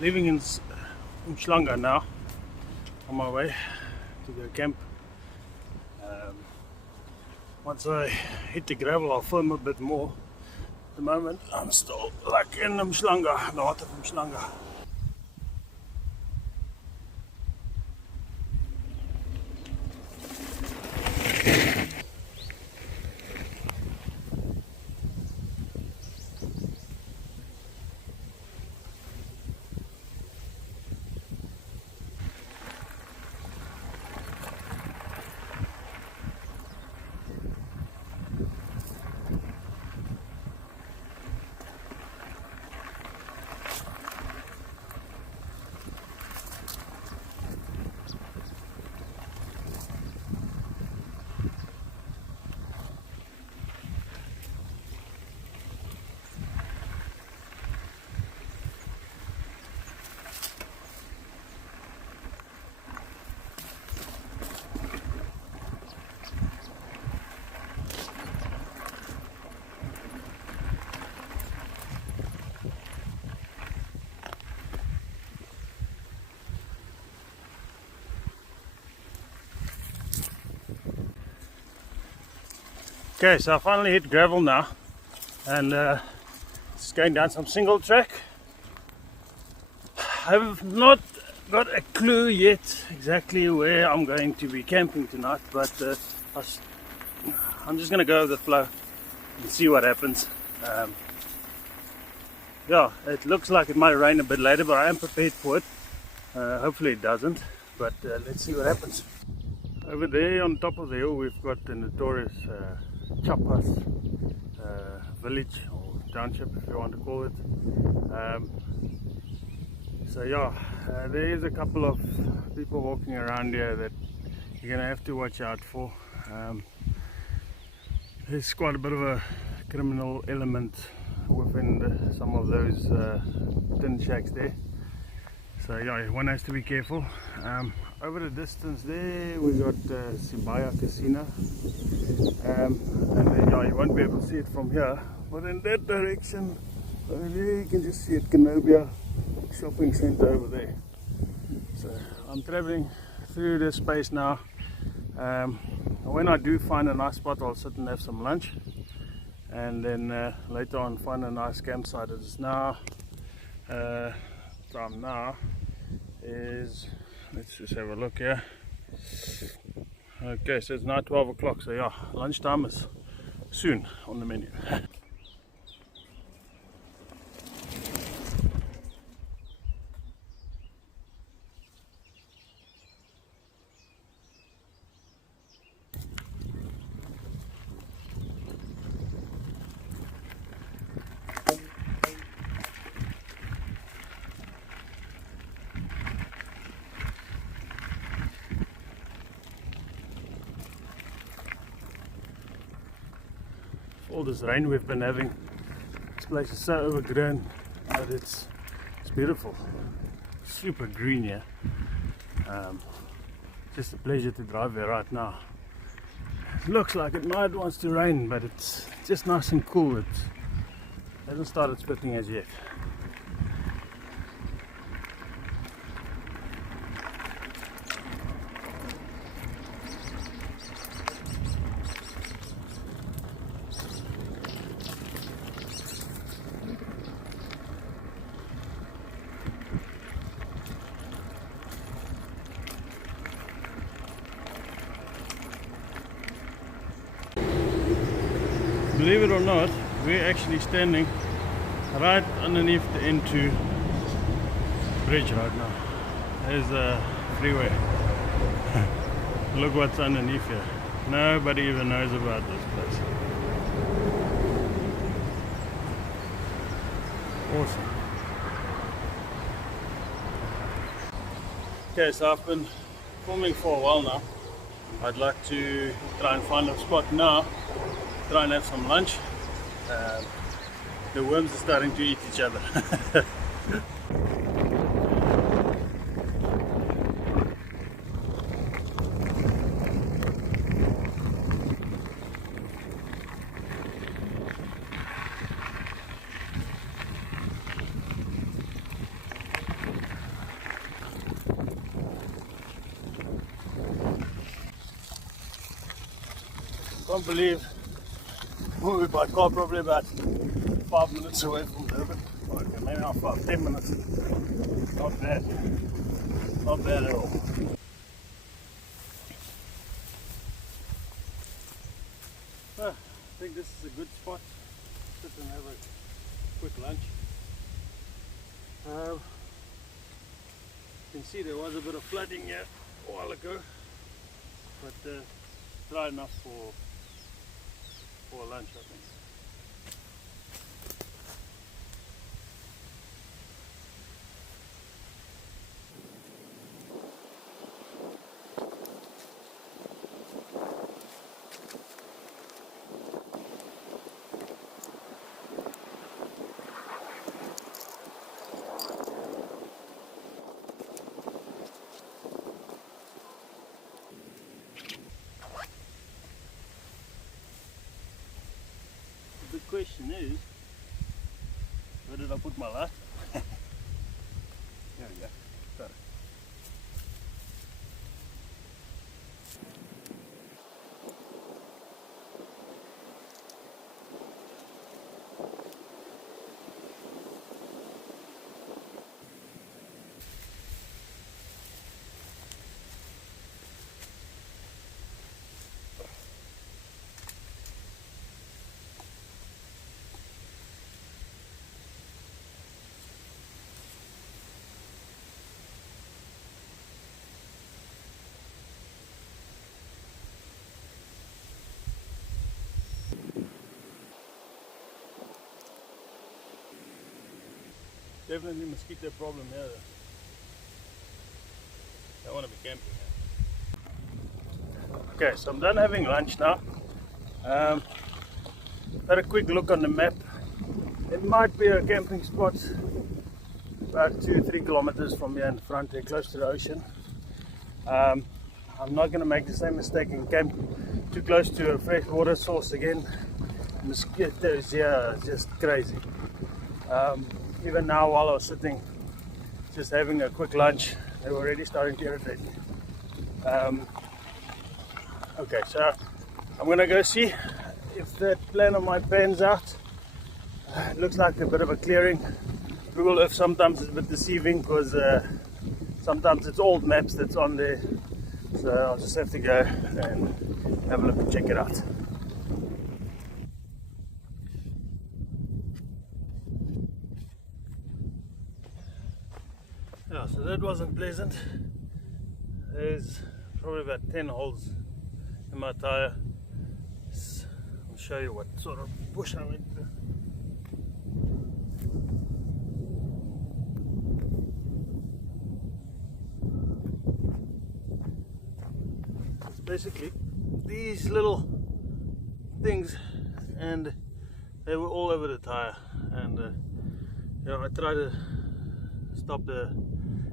leaving in Umhlanga now, on my way to the camp. Once I hit the gravel, I'll film a bit more. At the moment, I'm still like in Umhlanga, the heart of Umhlanga. Okay, so I finally hit gravel now, and it's going down some single track. I've not got a clue yet exactly where I'm going to be camping tonight, but I'm just going to go with the flow and see what happens. Yeah, it looks like it might rain a bit later, but I am prepared for it. Hopefully it doesn't, but let's see what happens. Over there on top of the hill we've got the notorious Chapas village or township, if you want to call it. So yeah, there is a couple of people walking around here that you're going to have to watch out for. There's quite a bit of a criminal element within some of those tin shacks there. So yeah, one has to be careful. Over the distance there we got Sibaya Casino, and then yeah, you won't be able to see it from here, but in that direction over there you can just see it, Canobia shopping center over there. So I'm traveling through this space now. When I do find a nice spot, I'll sit and have some lunch, and then later on find a nice campsite. It is now time now is, let's just have a look here. Okay, so it's now 12 o'clock, so yeah, lunchtime is soon on the menu. All this rain we've been having, this place is so overgrown, but it's beautiful, super green here. Just a pleasure to drive there right now. It looks like it might want to rain, but it's just nice and cool. It hasn't started splitting as yet. Believe it or not, we're actually standing right underneath the N2 bridge right now. There's a freeway. Look what's underneath here. Nobody even knows about this place. Awesome. Okay, so I've been filming for a while now. I'd like to try and find a spot now, try and have some lunch. The worms are starting to eat each other. can't believe we're by car probably about 5 minutes away from Durban. Okay, maybe not 5, 10 minutes. Not bad. Not bad at all. I think this is a good spot. Sit and have a quick lunch. You can see there was a bit of flooding here a while ago, but dry enough for lunch, I think. The question is, where did I put my light? There we go. Got it. Definitely mosquito problem here though. I want to be camping here. Okay, so I'm done having lunch now. Had a quick look on the map. It might be a camping spot about 2-3 kilometers from here in front here, close to the ocean. I'm not going to make the same mistake and camp too close to a fresh water source again. Mosquitoes here are just crazy. Even now, while I was sitting just having a quick lunch, they were already starting to irritate me. Okay, so I'm gonna go see if that plan of mine pans out. It looks like a bit of a clearing. Google Earth sometimes is a bit deceiving because sometimes it's old maps that's on there. So I'll just have to go and have a look and check it out. Yeah, so that wasn't pleasant. There's probably about 10 holes in my tire. I'll show you what sort of bush I went through. It's basically these little things, and they were all over the tire. And you know, I tried to stop the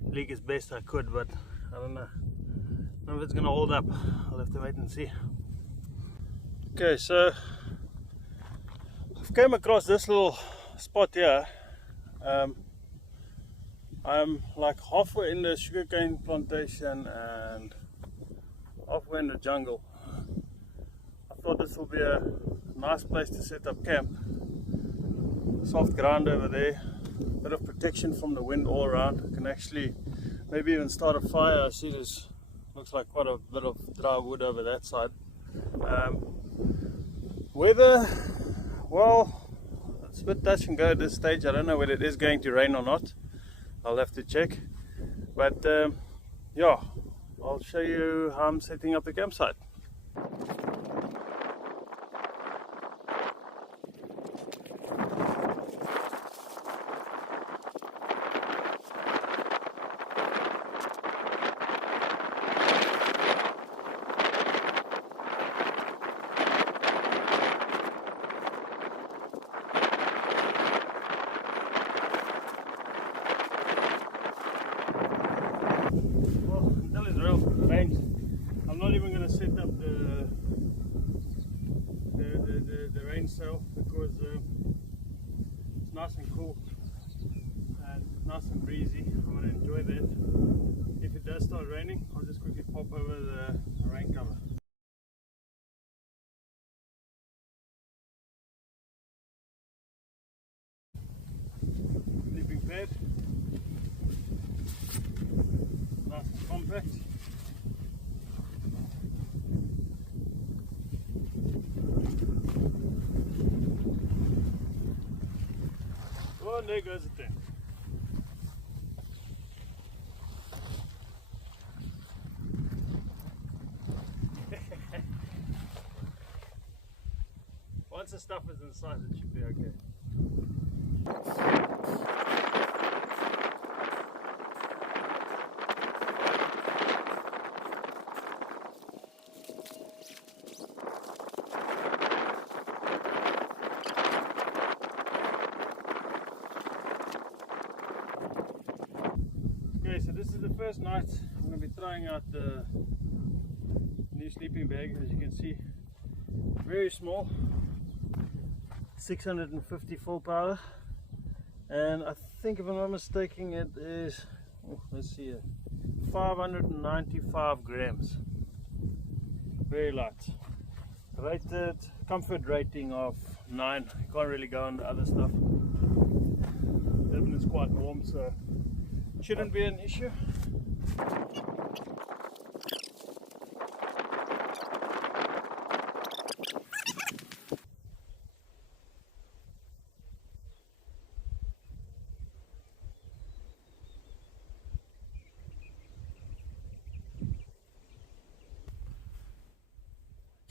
leak as best I could, but I don't know if it's gonna hold up. I'll have to wait and see. Okay, so I've came across this little spot here. I'm like halfway in the sugarcane plantation and halfway in the jungle. I thought this will be a nice place to set up camp. Soft ground over there, bit of protection from the wind all around. I can actually maybe even start a fire. I see this looks like quite a bit of dry wood over that side. Weather, well, it's a bit touch and go at this stage. I don't know whether it is going to rain or not. I'll have to check. But yeah, I'll show you how I'm setting up the campsite. I'm not even going to set up the rain sail because it's nice and cool and nice and breezy. I'm going to enjoy that. If it does start raining, I'll just quickly pop over the rain cover. bed. Nice and compact. Oh, and there goes the tent. Once the stuff is inside, it should be okay. Okay, so this is the first night. I'm going to be trying out the new sleeping bag. As you can see, very small, 650 full power, and I think, if I'm not mistaken, it is, let's see here, 595 grams. Very light. Rated, comfort rating of 9. You can't really go on the other stuff. Durban is quite warm, so it shouldn't be an issue.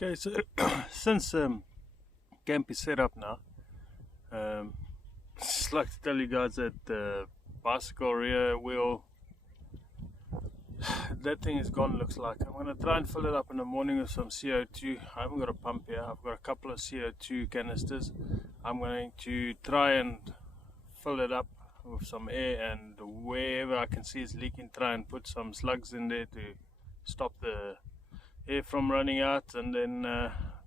Okay, so since camp is set up now, just like to tell you guys that the bicycle rear wheel, that thing is gone, looks like. I'm going to try and fill it up in the morning with some CO2. I haven't got a pump here. I've got a couple of CO2 canisters. I'm going to try and fill it up with some air, and wherever I can see it's leaking, try and put some slugs in there to stop the air from running out, and then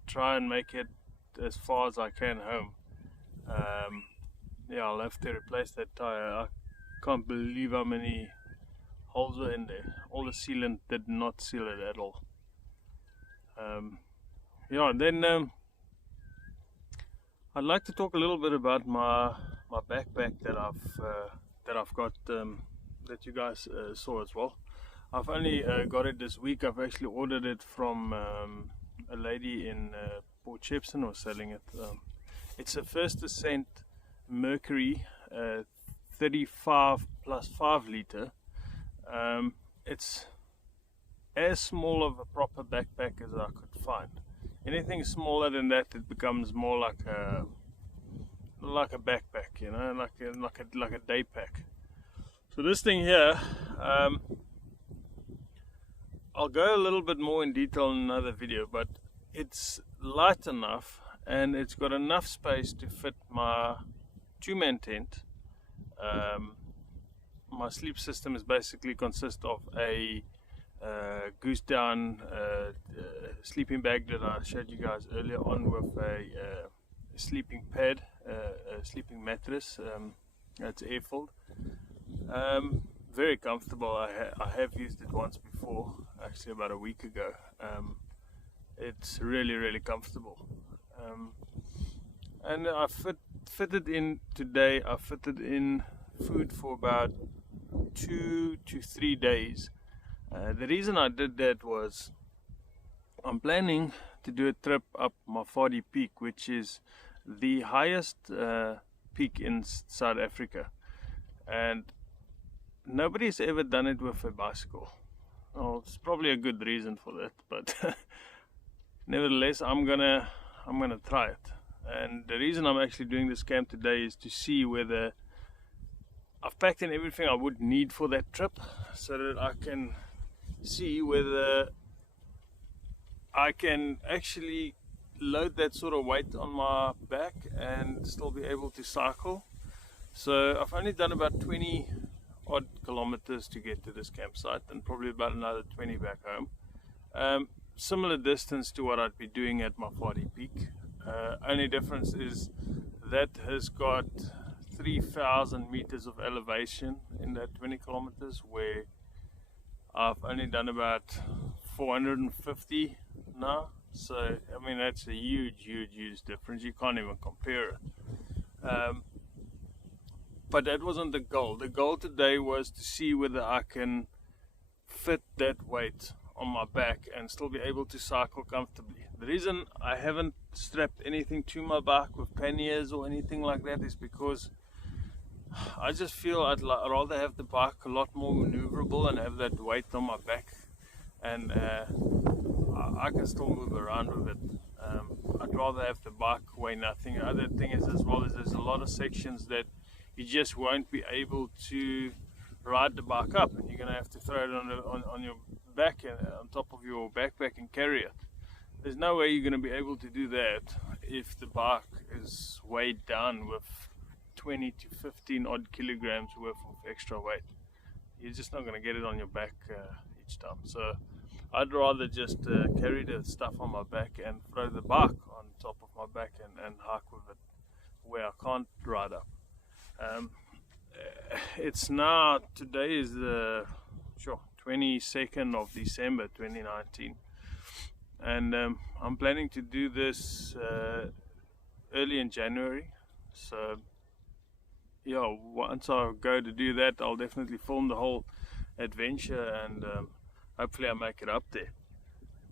try and make it as far as I can home. Yeah, I'll have to replace that tire. I can't believe how many holes were in there. All the sealant did not seal it at all. Yeah, then I'd like to talk a little bit about my backpack that I've got, that you guys saw as well. I've only got it this week. I've actually ordered it from a lady in Port Shepstone was selling it. It's a First Ascent Mercury 35 plus 5 liter. It's as small of a proper backpack as I could find. Anything smaller than that, it becomes more like a backpack, you know, like a day pack. So this thing here, I'll go a little bit more in detail in another video, but it's light enough and it's got enough space to fit my 2-man tent. My sleep system is basically consists of a goose down sleeping bag that I showed you guys earlier on, with a sleeping pad, a sleeping mattress that's air filled. Very comfortable. I have used it once before, actually about a week ago. It's really comfortable, and I fitted in today. I fitted in food for about 2 to 3 days. The reason I did that was I'm planning to do a trip up Mafadi Peak, which is the highest peak in South Africa, and nobody's ever done it with a bicycle. Well, it's probably a good reason for that, but nevertheless, I'm gonna try it. And the reason I'm actually doing this camp today is to see whether I've packed in everything I would need for that trip, so that I can see whether I can actually load that sort of weight on my back and still be able to cycle. So I've only done about 20 odd kilometers to get to this campsite, and probably about another 20 back home. Similar distance to what I'd be doing at Mafadi Peak. Only difference is that has got 3,000 meters of elevation in that 20 kilometers, where I've only done about 450 now. So I mean, that's a huge difference. You can't even compare it. but that wasn't the goal. The goal today was to see whether I can fit that weight on my back and still be able to cycle comfortably. The reason I haven't strapped anything to my bike with panniers or anything like that is because I just feel I'd rather have the bike a lot more maneuverable and have that weight on my back, and I can still move around with it. I'd rather have the bike weigh nothing. The other thing is, as well, is there's a lot of sections that you just won't be able to ride the bike up, and you're going to have to throw it on your back and on top of your backpack and carry it. There's no way you're going to be able to do that if the bike is weighed down with 20 to 15 odd kilograms worth of extra weight. You're just not going to get it on your back each time. So I'd rather just carry the stuff on my back and throw the bike on top of my back and hike with it where I can't ride up. It's now, today is the 22nd of December 2019, and I'm planning to do this early in January. So yeah, once I go to do that, I'll definitely film the whole adventure, and hopefully I make it up there.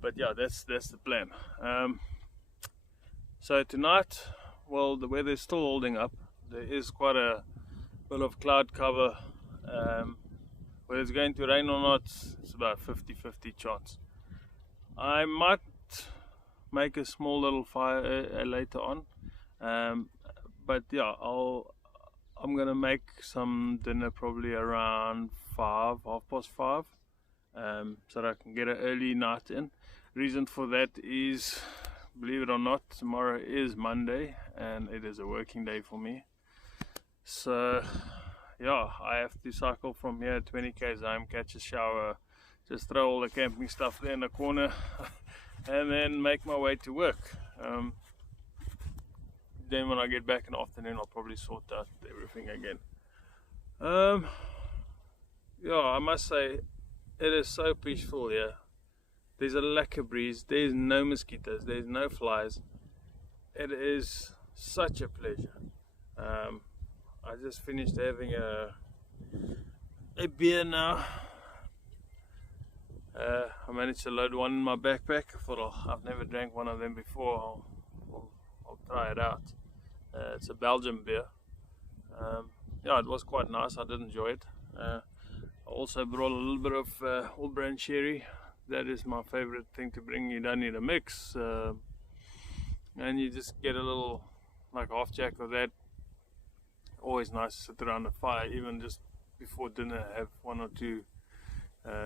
But yeah, that's the plan. So tonight, well, the weather is still holding up. There is quite a bit of cloud cover. Whether it's going to rain or not, it's about 50-50 chance. I might make a small little fire later on, but yeah, I'm gonna make some dinner probably around 5:30, so that I can get an early night in. Reason for that is, believe it or not, tomorrow is Monday and it is a working day for me. So yeah, I have to cycle from here 20 k's home, catch a shower, just throw all the camping stuff there in the corner and then make my way to work. Then when I get back in the afternoon, I'll probably sort out everything again. Yeah, I must say, it is so peaceful here. There's a lekker breeze, there's no mosquitoes, there's no flies. It is such a pleasure. I just finished having a beer now. I managed to load one in my backpack. I thought, I've never drank one of them before, I'll try it out. It's a Belgian beer. Yeah, it was quite nice, I did enjoy it. I also brought a little bit of all brand sherry. That is my favorite thing to bring. You don't need a mix, and you just get a little, like, half jack of that. Always nice to sit around the fire, even just before dinner, have one or two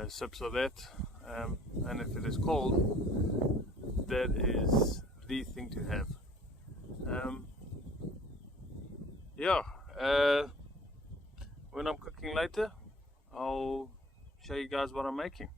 sips of that. And if it is cold, that is the thing to have. Yeah, when I'm cooking later, I'll show you guys what I'm making.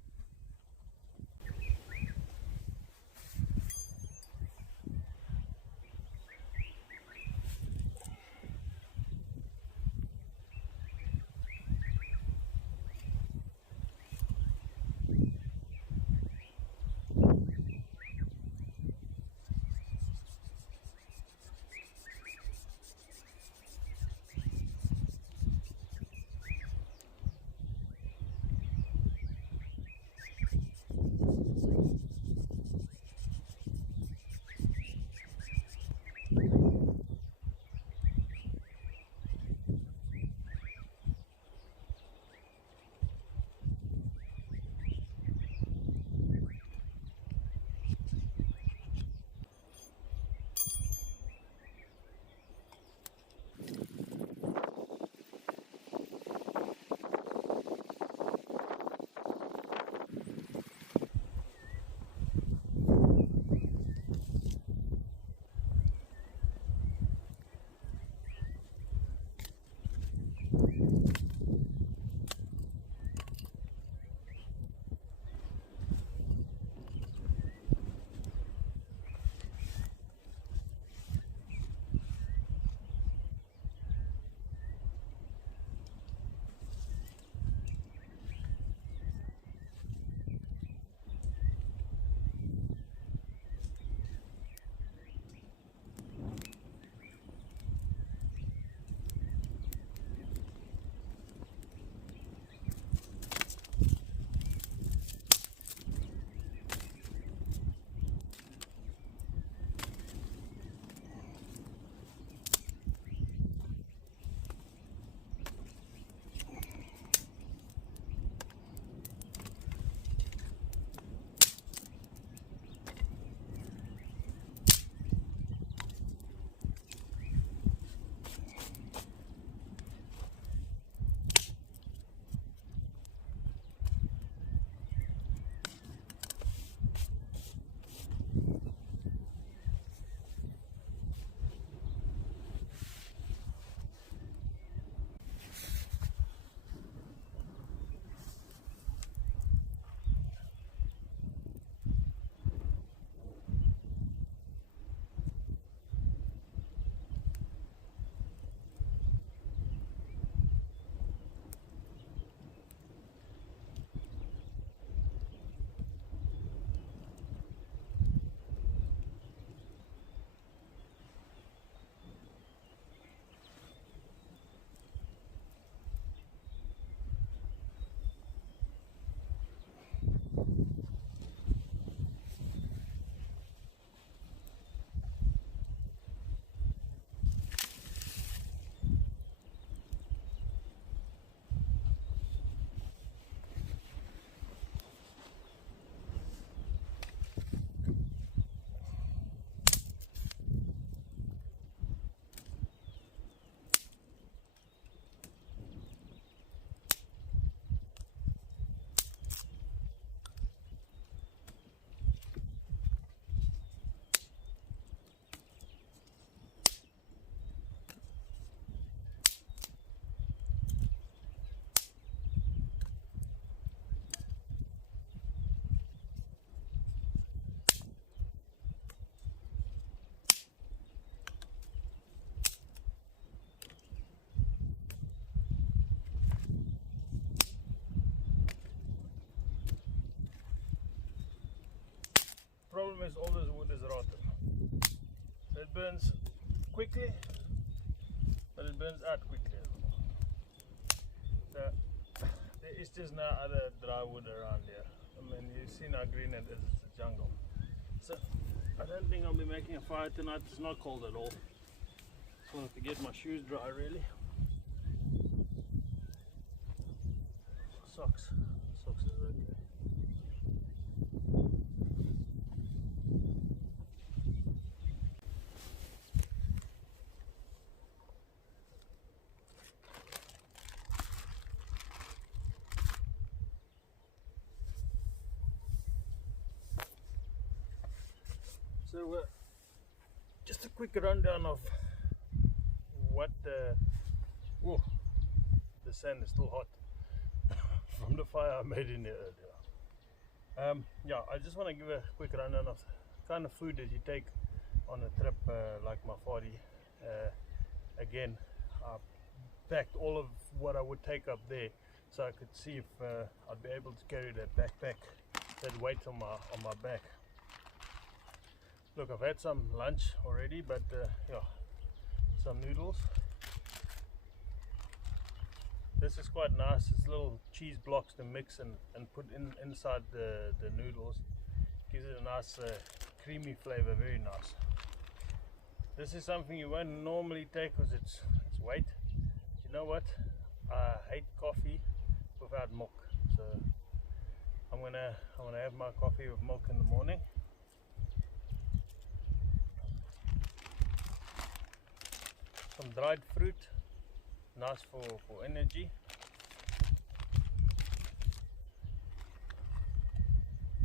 notice all this wood is rotten. So it burns quickly, but it burns out quickly as well. So there is just no other dry wood around here. I mean, you've seen how green it is, it's a jungle. So I don't think I'll be making a fire tonight. It's not cold at all. Just wanted to get my shoes dry really. Socks is right there. So just a quick rundown of what whoa, the sand is still hot from the fire I made in there earlier. Yeah, I just want to give a quick rundown of the kind of food that you take on a trip like Mafadi. Again, I packed all of what I would take up there so I could see if I'd be able to carry that backpack, that weight on my back. Look, I've had some lunch already, but yeah, some noodles. This is quite nice. It's little cheese blocks to mix and put inside the noodles. Gives it a nice creamy flavor, very nice. This is something you won't normally take because it's weight. But you know what? I hate coffee without milk, so I'm gonna have my coffee with milk in the morning. Some dried fruit, nice for energy.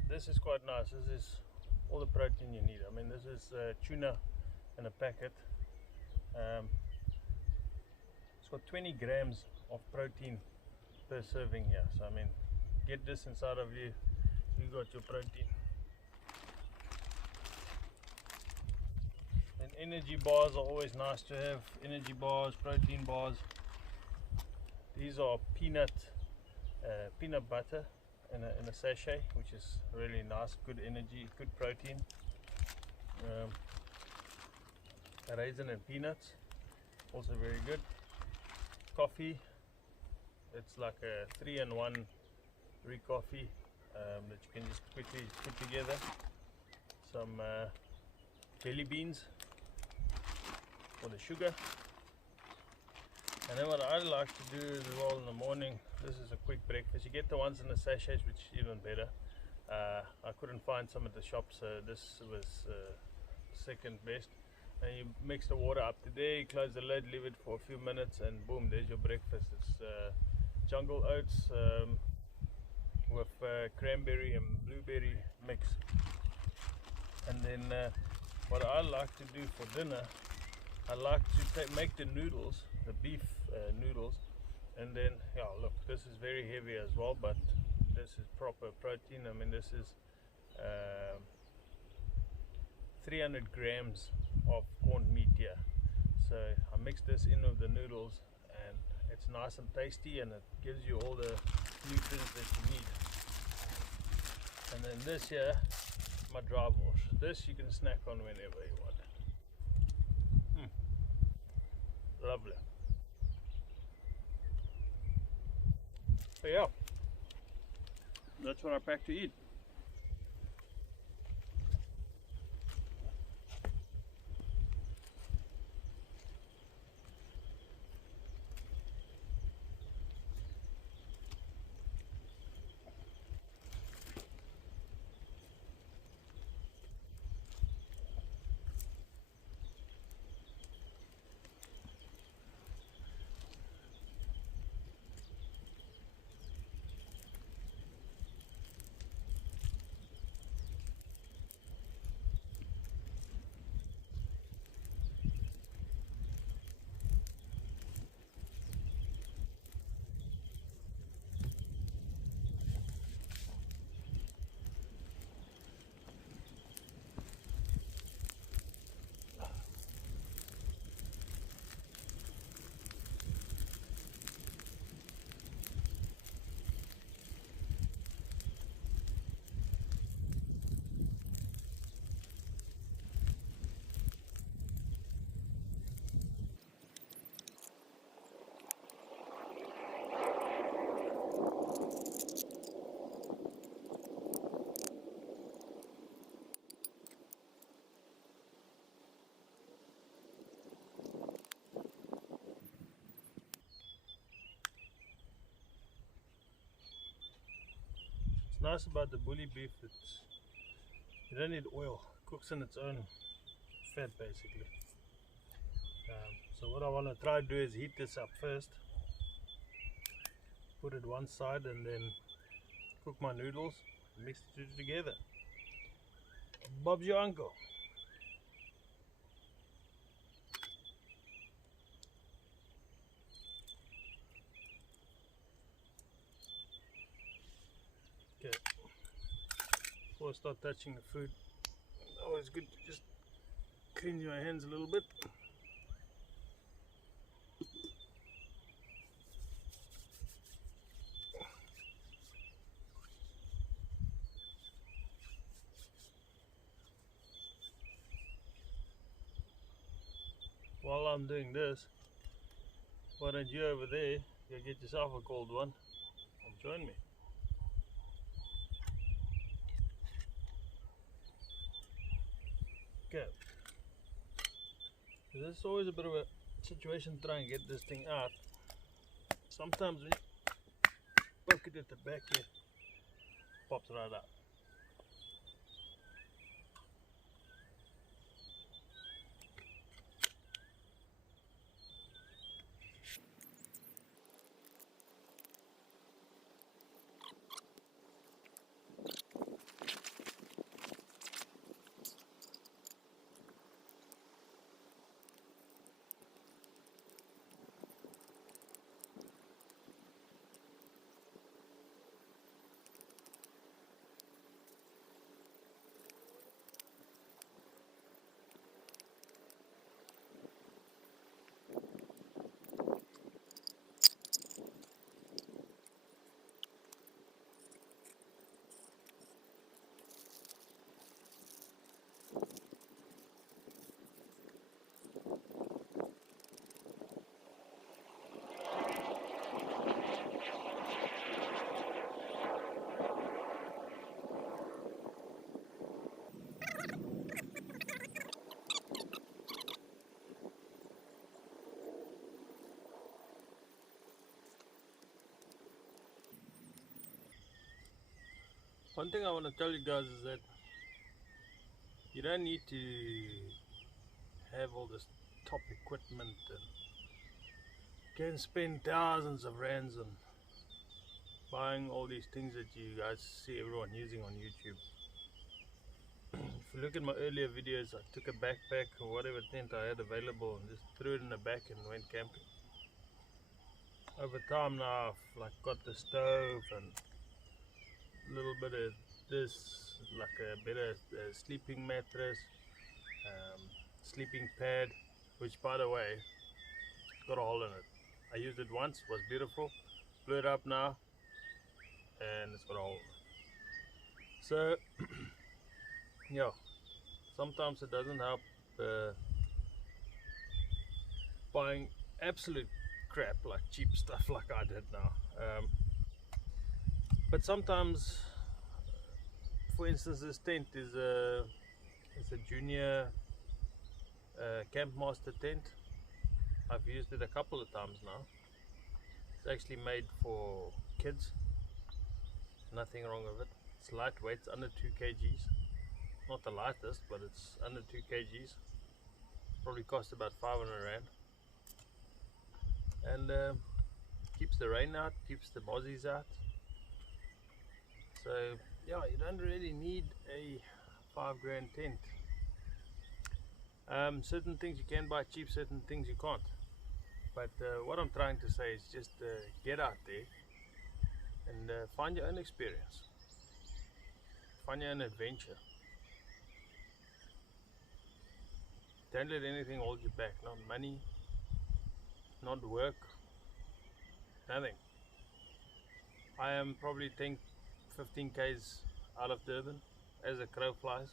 This is quite nice. This is all the protein you need. I mean, this is tuna in a packet. It's got 20 grams of protein per serving here. So I mean, get this inside of you, you got your protein. And energy bars are always nice to have. Energy bars, protein bars. These are peanut butter in a sachet, which is really nice, good energy, good protein. Raisin and peanuts, also very good. Coffee, it's like a 3-in-1 coffee that you can just quickly put together. Some jelly beans for the sugar. And then what I like to do as well in the morning, this is a quick breakfast. You get the ones in the sachets, which is even better. I couldn't find some at the shops, so this was second best. And you mix the water up to there, you close the lid, leave it for a few minutes, and boom, there's your breakfast. It's jungle oats with cranberry and blueberry mix. And then what I like to do for dinner, I like to make the noodles, the beef noodles, and then, yeah, look, this is very heavy as well, but this is proper protein. I mean, this is 300 grams of corned meat here. So I mix this in with the noodles, and it's nice and tasty, and it gives you all the nutrients that you need. And then this here, my dry wash. This you can snack on whenever you want. Lovely. So yeah, that's what I packed to eat. nice about the bully beef, you don't need oil, it cooks in its own fat basically. So what I want to try to do is heat this up first, put it one side, and then cook my noodles, mix the two together. Bob's your uncle. Okay, before I start touching the food, always good to just clean your hands a little bit. While I'm doing this, why don't you over there go get yourself a cold one and join me? Okay. This is always a bit of a situation trying to get this thing out. Sometimes when you poke it at the back here, it pops right out. One thing I want to tell you guys is that you don't need to have all this top equipment and can spend thousands of rands on buying all these things that you guys see everyone using on YouTube. If you look at my earlier videos, I took a backpack or whatever tent I had available and just threw it in the back and went camping. Over time now I've like got the stove and a little bit of this, like a better sleeping mattress, sleeping pad, which by the way got a hole in it. I used it once, it was beautiful, blew it up now and it's got a hole in it. So yeah, sometimes it doesn't help buying absolute crap like cheap stuff like I did now, but sometimes, for instance, this tent is a junior campmaster tent. I've used it a couple of times now. It's actually made for kids, nothing wrong with it. It's lightweight, it's under 2 kgs, not the lightest, but it's under 2 kgs. Probably cost about 500 rand, and keeps the rain out, keeps the mozzies out. So yeah, you don't really need a 5 grand tent. Certain things you can buy cheap, certain things you can't. But what I'm trying to say is just get out there and find your own experience, find your own adventure. Don't let anything hold you back, not money, not work, nothing. I am probably 10-15 k's out of Durban as a crow flies.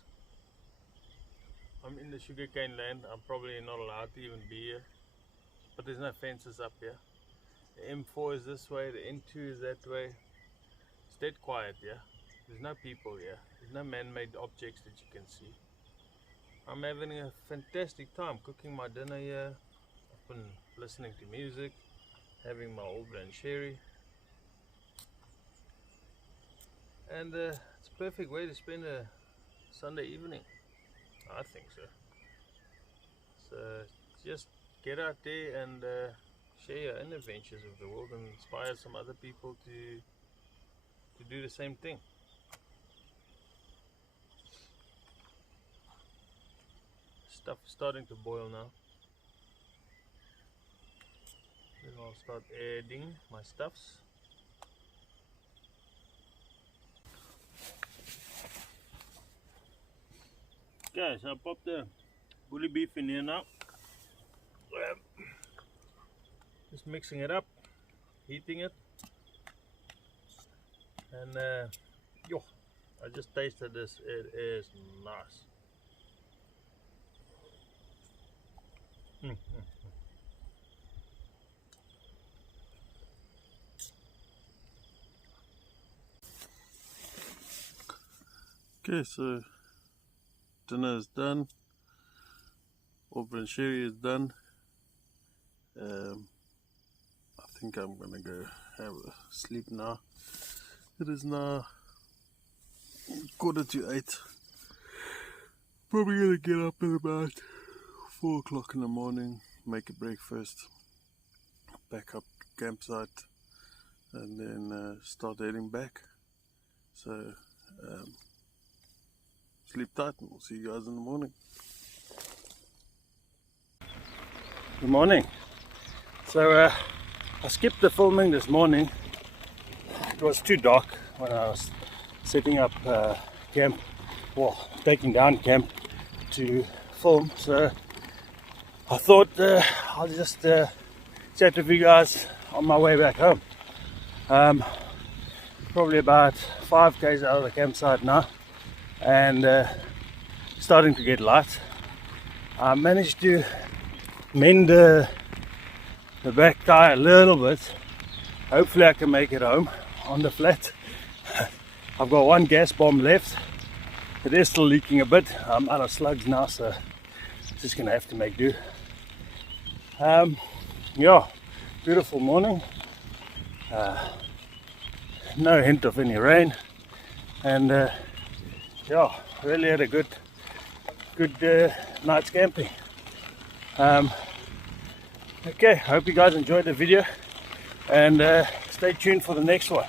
I'm in the sugarcane land. I'm probably not allowed to even be here, but there's no fences up here. The M4 is this way, the N2 is that way. It's dead quiet here. There's no people here. There's no man-made objects that you can see. I'm having a fantastic time cooking my dinner here. I've been listening to music, having my old brand sherry, and it's a perfect way to spend a Sunday evening, I think so. So just get out there and share your own adventures of the world and inspire some other people to do the same thing. Stuff is starting to boil now. Then I'll start adding my stuffs. Okay, so I popped the bully beef in here now. Just mixing it up, heating it, and yo, I just tasted this. It is nice. Okay, so dinner is done. Auburn sherry is done. I think I'm gonna go have a sleep now. It is now 8:15. Probably gonna get up at about 4 o'clock in the morning, make a breakfast, back up to campsite, and then start heading back. So sleep tight, and we'll see you guys in the morning. Good morning. So I skipped the filming this morning. It was too dark when I was setting up camp, well, taking down camp to film. So I thought I'll just chat with you guys on my way back home. Probably about 5 k's out of the campsite now, and starting to get light. I managed to mend the back tire a little bit. Hopefully I can make it home on the flat. I've got one gas bomb left. It is still leaking a bit. I'm out of slugs now, so just gonna have to make do. Yeah, beautiful morning. No hint of any rain, and yeah, really had a good night's camping. Okay, hope you guys enjoyed the video, and stay tuned for the next one.